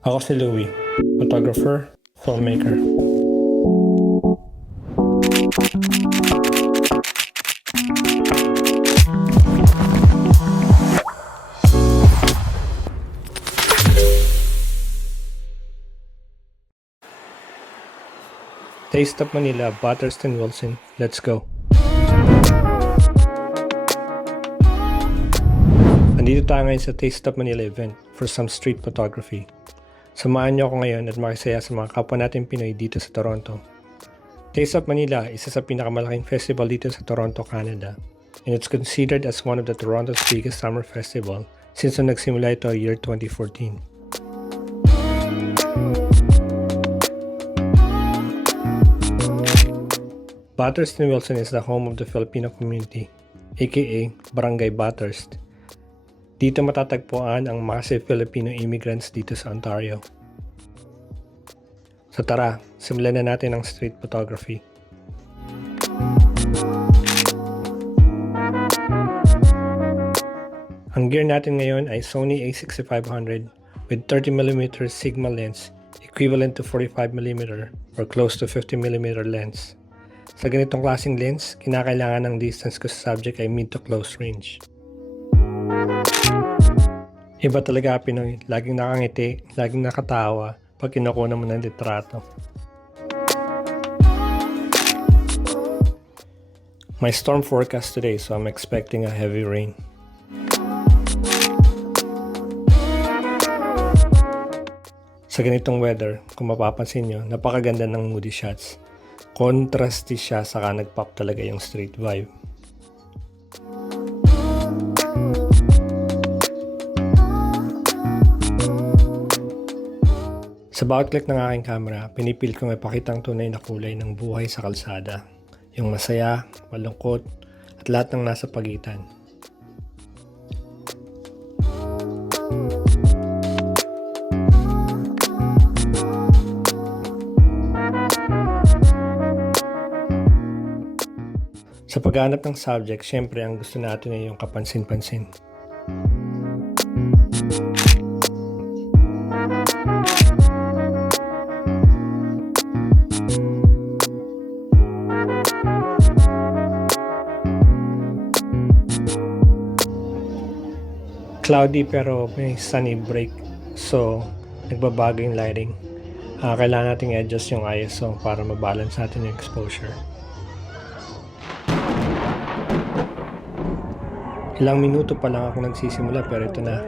Ako si Louie, photographer, filmmaker. Taste of Manila, Butterston Wilson. Let's go. Andito tayo ngayon sa Taste of Manila event for some street photography. Samahan niyo ako ngayon at makisaya sa mga kapwa natin Pinoy dito sa Toronto. Taste of Manila, isa sa pinakamalaking festival dito sa Toronto, Canada. And it's considered as one of the Toronto's biggest summer festival since nung nagsimula ito year 2014. Butterston Wilson is the home of the Filipino community, aka Barangay Bathurst. Dito matatagpuan ang massive Filipino immigrants dito sa Ontario. So tara, simulan na natin ang street photography. Ang gear natin ngayon ay Sony a6500 with 30mm Sigma lens equivalent to 45mm or close to 50mm lens. Sa ganitong klaseng lens, kinakailangan ng distance ko sa subject ay mid to close range. Iba talaga Pinoy, laging nakangiti, laging nakatawa pag kinukuha mo ng litrato. May storm forecast today so I'm expecting a heavy rain. Sa ganitong weather, kung mapapansin nyo, napakaganda ng moody shots. Contrasty siya saka nag-pop talaga yung street vibe. Sa bawat click ng aking camera, pinipil kong ipakita ang tunay na kulay ng buhay sa kalsada. Yung masaya, malungkot, at lahat ng nasa pagitan. Sa paghanap ng subject, syempre ang gusto natin ay yung kapansin-pansin. Cloudy pero may sunny break, so nagbabago yung lighting. Kailangan natin i-adjust yung ISO para mabalance natin yung exposure. Ilang minuto pa lang ako nagsisimula pero ito na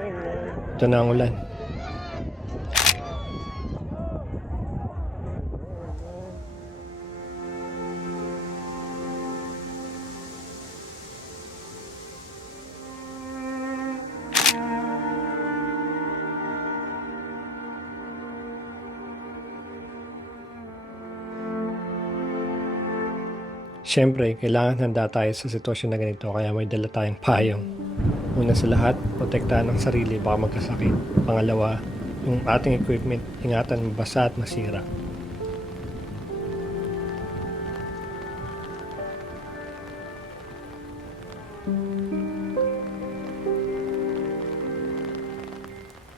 ang ulan. Siyempre, kailangan handa tayo sa sitwasyon na ganito kaya may dala tayong payong. Una sa lahat, protektahan ang sarili baka magkasakit. Pangalawa, yung ating equipment, ingatan mabasa at masira.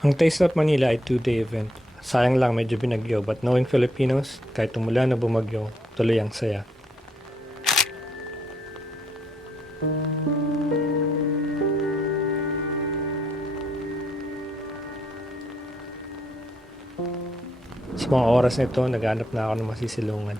Ang Taste of Manila ay 2-day event. Sayang lang medyo binagyo but knowing Filipinos, kahit umulan o bumagyo, tuloy ang saya. Sa mga oras na ito, naghanap na ako ng masisilungan.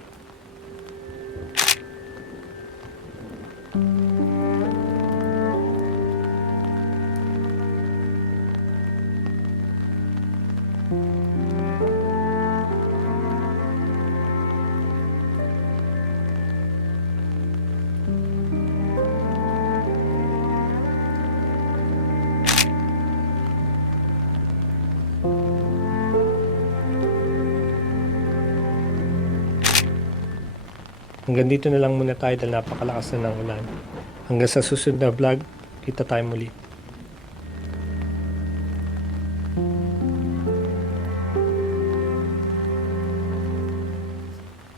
Hanggang dito na lang muna tayo dahil napakalakas na ng ulan. Hanggang sa susunod na vlog, kita tayo muli.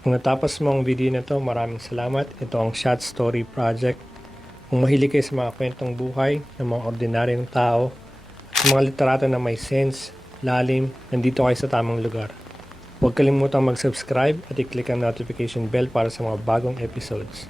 Kung natapos mo ang video na to, maraming salamat. Ito ang Shot Story Project. Kung mahilig kayo sa mga kwentong buhay ng mga ordinaryong tao at sa mga litrato na may sense, lalim, nandito kayo sa tamang lugar. Huwag kalimutang mag-subscribe at i-click ang notification bell para sa mga bagong episodes.